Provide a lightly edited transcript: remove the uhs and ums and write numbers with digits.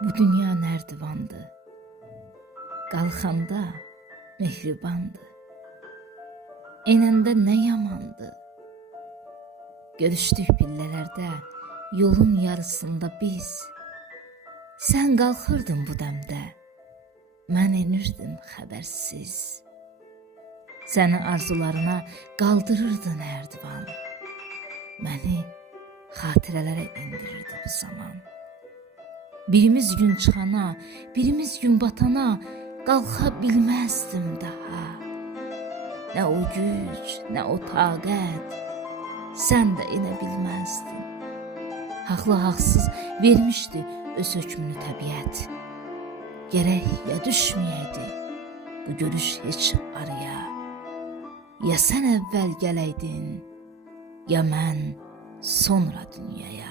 Bu dünya nərdivandır, qalxanda mehribandır. Enəndə nə yamandır. Görüşdük pillələrdə, yolun yarısında biz. Sən qalxırdın bu dəmdə, mən enirdim xəbərsiz. Səni arzularına qaldırırdı nərdivan, məni xatirələrə indirirdi bu zaman. Birimiz gün çıxana, birimiz gün batana qalxa bilməzdim daha. Nə o güc, nə o taqət, sən də inə bilməzdin. Haqlı haqsız vermişdi öz hökmünü təbiət. Gərək ya düşməyəydi bu görüş heç araya. Ya sən əvvəl gələydin, ya mən sonra dünyaya.